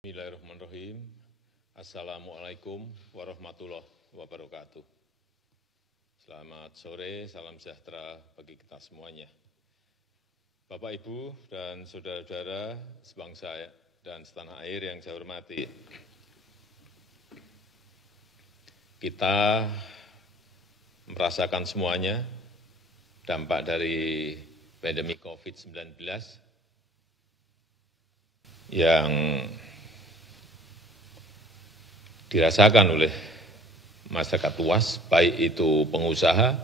Bismillahirrahmanirrahim. Assalamualaikum warahmatullahi wabarakatuh. Selamat sore, salam sejahtera bagi kita semuanya. Bapak, Ibu, dan saudara-saudara sebangsa dan setanah air yang saya hormati. Kita merasakan semuanya dampak dari pandemi COVID-19 yang dirasakan oleh masyarakat luas, baik itu pengusaha,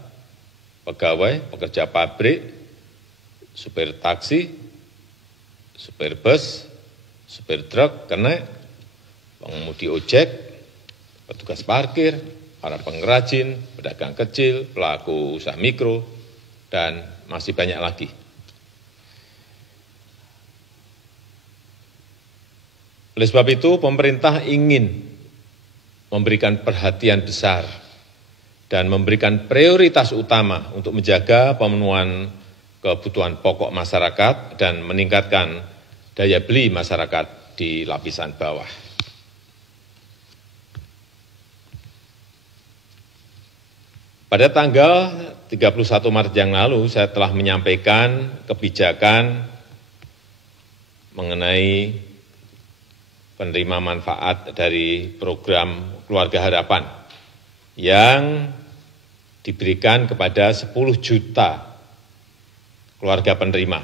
pegawai, pekerja pabrik, supir taksi, supir bus, supir truk, kernet, pengemudi ojek, petugas parkir, para pengrajin, pedagang kecil, pelaku usaha mikro, dan masih banyak lagi. Oleh sebab itu, pemerintah ingin memberikan perhatian besar dan memberikan prioritas utama untuk menjaga pemenuhan kebutuhan pokok masyarakat dan meningkatkan daya beli masyarakat di lapisan bawah. Pada tanggal 31 Maret yang lalu, saya telah menyampaikan kebijakan mengenai penerima manfaat dari program Keluarga Harapan yang diberikan kepada 10 juta keluarga penerima.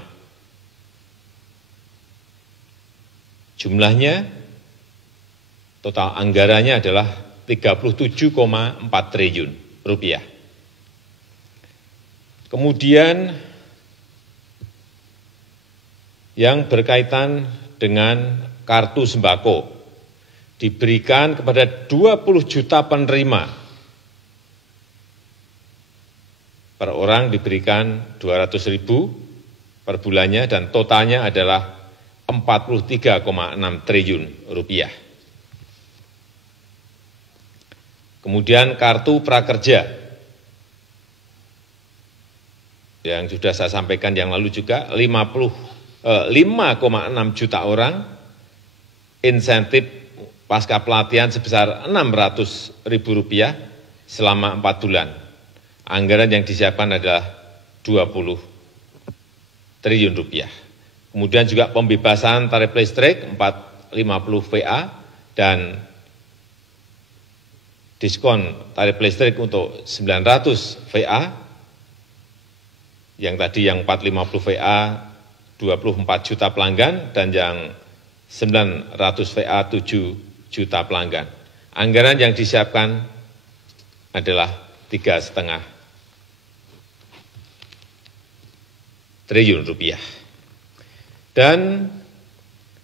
Jumlahnya, total anggarannya adalah 37,4 triliun rupiah. Kemudian yang berkaitan dengan kartu sembako diberikan kepada 20 juta penerima. Per orang diberikan 200.000 per bulannya dan totalnya adalah 43,6 triliun rupiah. Kemudian kartu prakerja yang sudah saya sampaikan yang lalu juga 5,6 juta orang, insentif pasca pelatihan sebesar Rp600.000 selama 4 bulan. Anggaran yang disiapkan adalah 20 triliun rupiah. Kemudian juga pembebasan tarif listrik 450 VA dan diskon tarif listrik untuk 900 VA. Yang tadi yang 450 VA 24 juta pelanggan dan yang 900 VA 7 juta pelanggan. Anggaran yang disiapkan adalah 3,5 triliun rupiah. Dan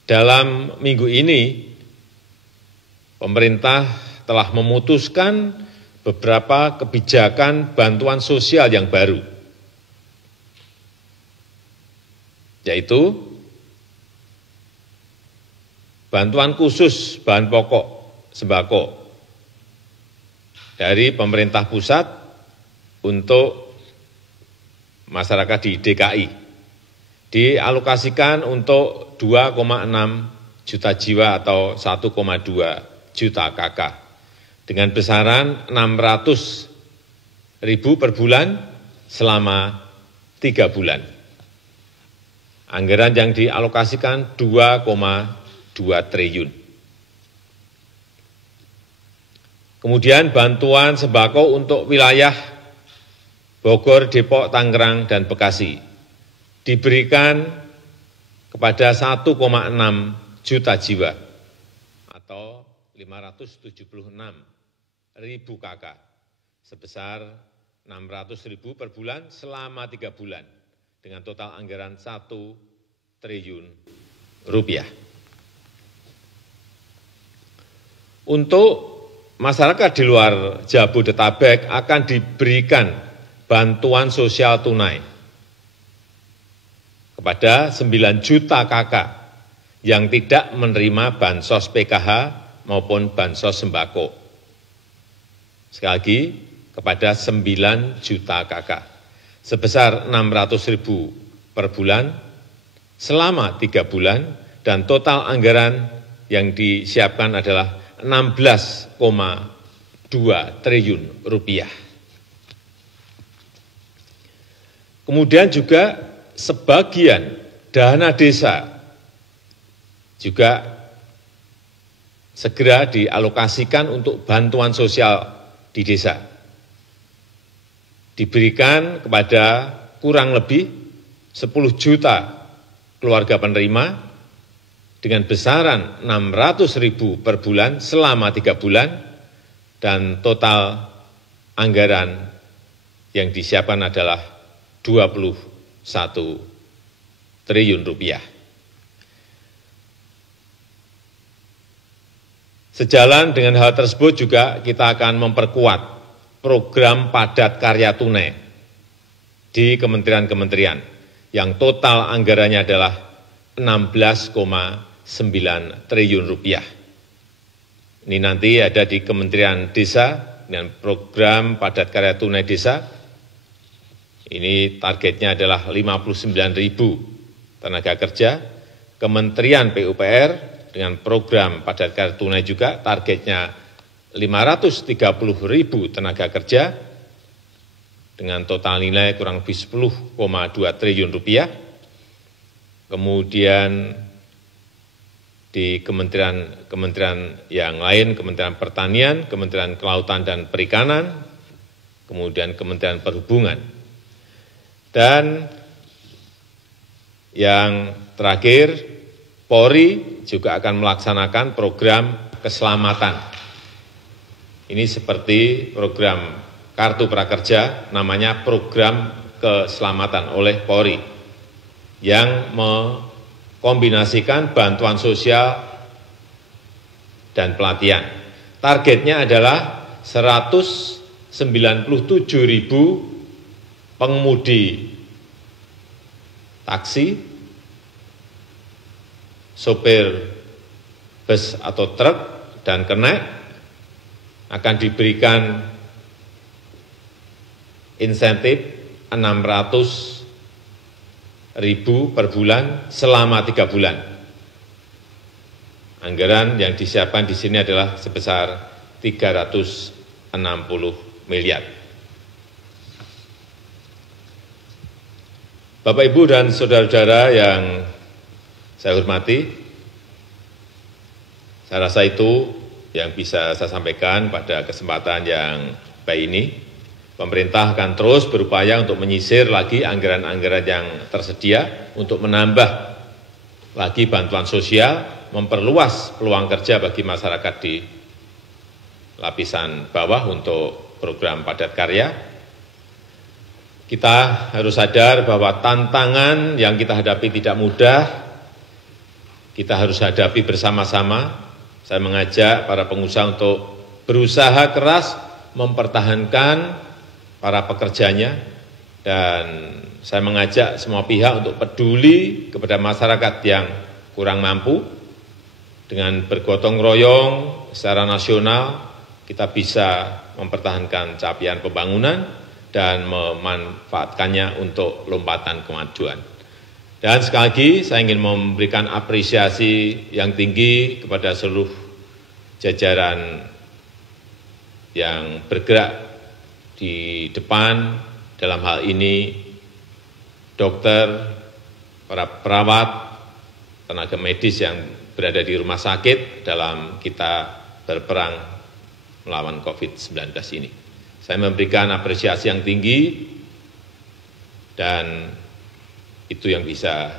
dalam minggu ini, pemerintah telah memutuskan beberapa kebijakan bantuan sosial yang baru, yaitu bantuan khusus bahan pokok sembako dari pemerintah pusat untuk masyarakat di DKI dialokasikan untuk 2,6 juta jiwa atau 1,2 juta KK dengan besaran 600.000 per bulan selama 3 bulan. Anggaran yang dialokasikan 2,2 triliun. Kemudian bantuan sembako untuk wilayah Bogor, Depok, Tangerang, dan Bekasi diberikan kepada 1,6 juta jiwa atau 576.000 KK sebesar 600.000 per bulan selama 3 bulan dengan total anggaran 1 triliun rupiah. Untuk masyarakat di luar Jabodetabek akan diberikan bantuan sosial tunai kepada 9 juta KK yang tidak menerima bansos PKH maupun bansos sembako. Sekali lagi, kepada 9 juta KK sebesar 600.000 per bulan selama 3 bulan dan total anggaran yang disiapkan adalah 16,2 triliun rupiah. Kemudian juga sebagian dana desa juga segera dialokasikan untuk bantuan sosial di desa. Diberikan kepada kurang lebih 10 juta keluarga penerima dengan besaran 600.000 per bulan selama 3 bulan, dan total anggaran yang disiapkan adalah 21 triliun rupiah. Sejalan dengan hal tersebut juga kita akan memperkuat program padat karya tunai di kementerian-kementerian yang total anggarannya adalah 16,9 triliun rupiah. Ini nanti ada di Kementerian Desa dengan program padat karya tunai desa. Ini targetnya adalah 59.000 tenaga kerja. Kementerian PUPR dengan program padat karya tunai juga targetnya 530.000 tenaga kerja dengan total nilai kurang lebih 10,2 triliun rupiah. Kemudian di kementerian yang lain, Kementerian Pertanian, Kementerian Kelautan dan Perikanan, kemudian Kementerian Perhubungan. Dan yang terakhir, Polri juga akan melaksanakan program keselamatan. Ini seperti program Kartu Prakerja, namanya program keselamatan oleh Polri, yang kombinasikan bantuan sosial dan pelatihan. Targetnya adalah 197.000 pengemudi taksi, sopir bus atau truk, dan kernet akan diberikan insentif 600.000 per bulan selama 3 bulan. Anggaran yang disiapkan di sini adalah sebesar 360 miliar. Bapak, Ibu, dan saudara-saudara yang saya hormati, saya rasa itu yang bisa saya sampaikan pada kesempatan yang baik ini. Pemerintah akan terus berupaya untuk menyisir lagi anggaran-anggaran yang tersedia untuk menambah lagi bantuan sosial, memperluas peluang kerja bagi masyarakat di lapisan bawah untuk program padat karya. Kita harus sadar bahwa tantangan yang kita hadapi tidak mudah, kita harus hadapi bersama-sama. Saya mengajak para pengusaha untuk berusaha keras mempertahankan para pekerjanya, dan saya mengajak semua pihak untuk peduli kepada masyarakat yang kurang mampu. Dengan bergotong royong secara nasional, kita bisa mempertahankan capaian pembangunan dan memanfaatkannya untuk lompatan kemajuan. Dan sekali lagi saya ingin memberikan apresiasi yang tinggi kepada seluruh jajaran yang bergerak di depan dalam hal ini, dokter, para perawat, tenaga medis yang berada di rumah sakit dalam kita berperang melawan COVID-19 ini. Saya memberikan apresiasi yang tinggi, dan itu yang bisa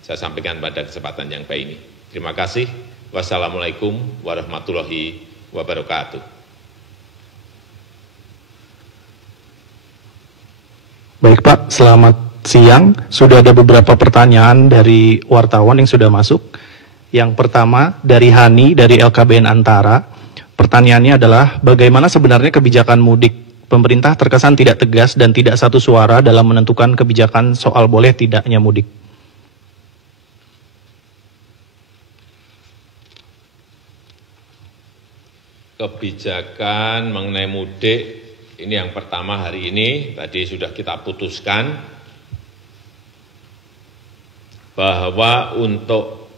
saya sampaikan pada kesempatan yang baik ini. Terima kasih. Wassalamualaikum warahmatullahi wabarakatuh. Baik Pak, selamat siang. Sudah ada beberapa pertanyaan dari wartawan yang sudah masuk. Yang pertama dari Hani dari LKBN Antara. Pertanyaannya adalah bagaimana sebenarnya kebijakan mudik? Pemerintah terkesan tidak tegas dan tidak satu suara dalam menentukan kebijakan soal boleh tidaknya mudik. Kebijakan mengenai mudik ini yang pertama hari ini, tadi sudah kita putuskan bahwa untuk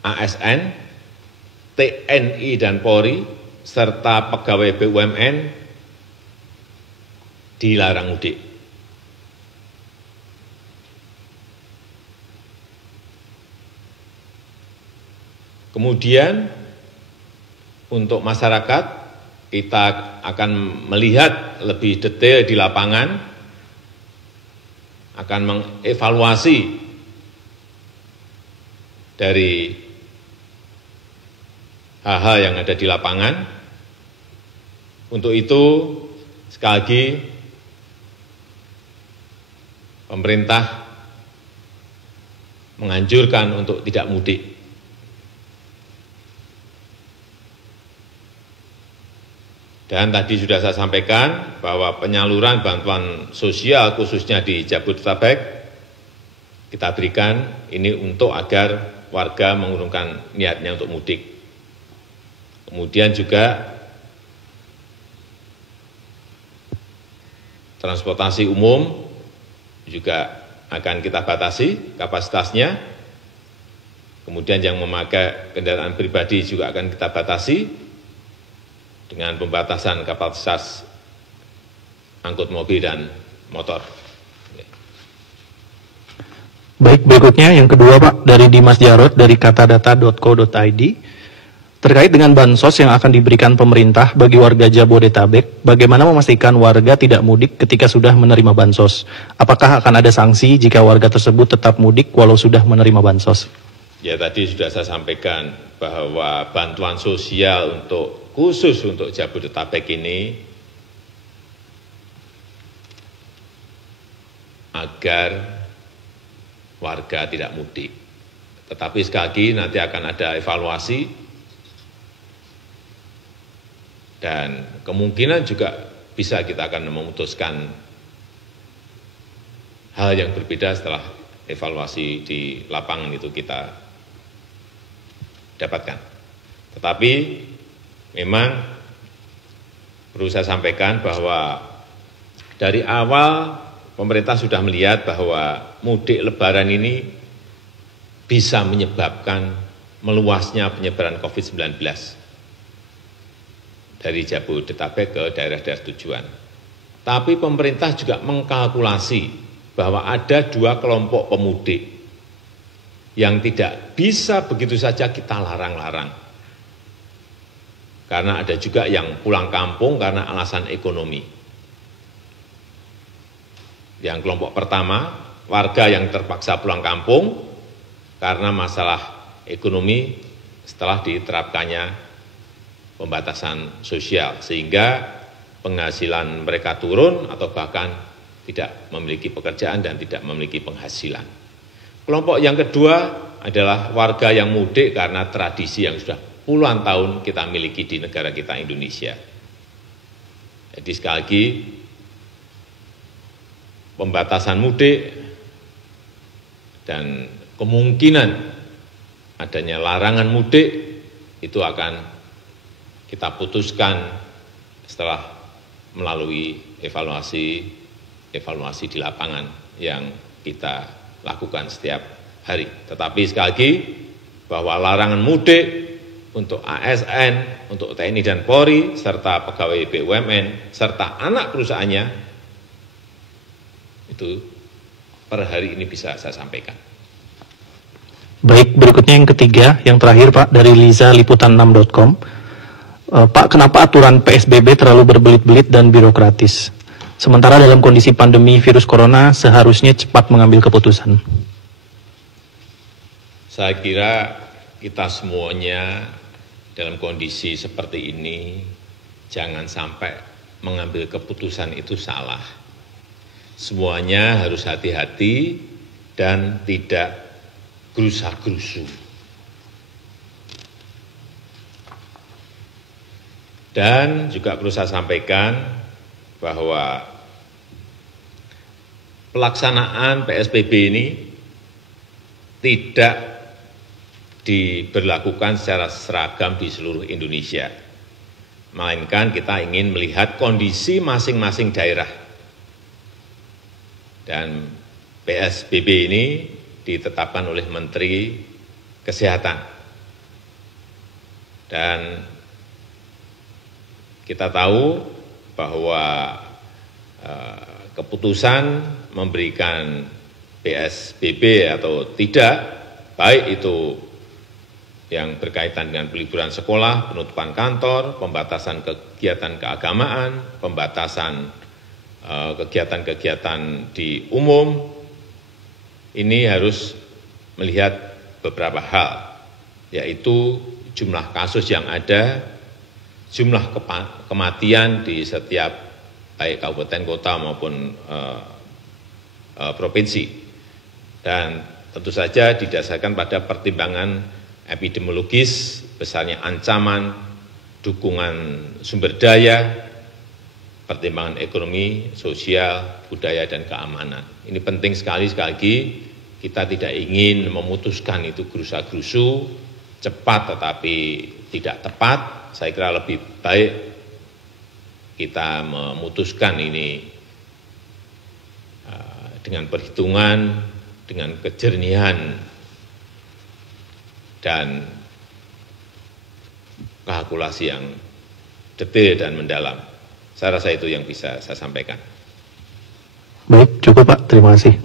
ASN, TNI dan Polri, serta pegawai BUMN dilarang mudik. Kemudian untuk masyarakat, kita akan melihat lebih detail di lapangan, akan mengevaluasi dari hal-hal yang ada di lapangan. Untuk itu, sekali lagi, pemerintah menganjurkan untuk tidak mudik. Dan tadi sudah saya sampaikan bahwa penyaluran bantuan sosial khususnya di Jabodetabek kita berikan ini untuk agar warga mengurungkan niatnya untuk mudik. Kemudian juga transportasi umum juga akan kita batasi kapasitasnya. Kemudian yang memakai kendaraan pribadi juga akan kita batasi dengan pembatasan kapasitas angkut mobil dan motor. Baik, berikutnya yang kedua Pak, dari Dimas Jarod dari katadata.co.id. Terkait dengan bansos yang akan diberikan pemerintah bagi warga Jabodetabek, bagaimana memastikan warga tidak mudik ketika sudah menerima bansos? Apakah akan ada sanksi jika warga tersebut tetap mudik walau sudah menerima bansos? Ya, tadi sudah saya sampaikan bahwa bantuan sosial khusus untuk Jabodetabek ini agar warga tidak mudik. Tetapi sekali lagi nanti akan ada evaluasi dan kemungkinan juga bisa kita akan memutuskan hal yang berbeda setelah evaluasi di lapangan itu kita dapatkan. Tetapi memang perlu saya sampaikan bahwa dari awal pemerintah sudah melihat bahwa mudik lebaran ini bisa menyebabkan meluasnya penyebaran COVID-19 dari Jabodetabek ke daerah-daerah tujuan. Tapi pemerintah juga mengkalkulasi bahwa ada dua kelompok pemudik yang tidak bisa begitu saja kita larang-larang. Karena ada juga yang pulang kampung karena alasan ekonomi. Yang kelompok pertama, warga yang terpaksa pulang kampung karena masalah ekonomi setelah diterapkannya pembatasan sosial, sehingga penghasilan mereka turun atau bahkan tidak memiliki pekerjaan dan tidak memiliki penghasilan. Kelompok yang kedua adalah warga yang mudik karena tradisi yang sudah puluhan tahun kita miliki di negara kita Indonesia. Jadi sekali lagi, pembatasan mudik dan kemungkinan adanya larangan mudik itu akan kita putuskan setelah melalui evaluasi di lapangan yang kita lakukan setiap hari. Tetapi sekali lagi, bahwa larangan mudik untuk ASN, untuk TNI dan Polri, serta pegawai BUMN, serta anak perusahaannya, itu per hari ini bisa saya sampaikan. Baik, berikutnya yang ketiga, yang terakhir Pak, dari Liza Liputan6.com. Pak, kenapa aturan PSBB terlalu berbelit-belit dan birokratis? Sementara dalam kondisi pandemi virus corona seharusnya cepat mengambil keputusan. Saya kira kita semuanya dalam kondisi seperti ini jangan sampai mengambil keputusan itu salah. Semuanya harus hati-hati dan tidak gerusa-gerusu. Dan juga perlu saya sampaikan bahwa pelaksanaan PSBB ini tidak diberlakukan secara seragam di seluruh Indonesia, melainkan kita ingin melihat kondisi masing-masing daerah. Dan PSBB ini ditetapkan oleh Menteri Kesehatan Dan kita tahu bahwa keputusan memberikan PSBB atau tidak, baik itu yang berkaitan dengan peliburan sekolah, penutupan kantor, pembatasan kegiatan keagamaan, pembatasan kegiatan-kegiatan di umum, ini harus melihat beberapa hal, yaitu jumlah kasus yang ada, jumlah kematian di setiap baik kabupaten, kota maupun provinsi. Dan tentu saja didasarkan pada pertimbangan epidemiologis, besarnya ancaman, dukungan sumber daya, pertimbangan ekonomi, sosial, budaya, dan keamanan. Ini penting sekali lagi, kita tidak ingin memutuskan itu gerusa-gerusu, cepat tetapi tidak tepat. Saya kira lebih baik kita memutuskan ini dengan perhitungan, dengan kejernihan, dan kalkulasi yang detail dan mendalam. Saya rasa itu yang bisa saya sampaikan. Baik, cukup Pak. Terima kasih.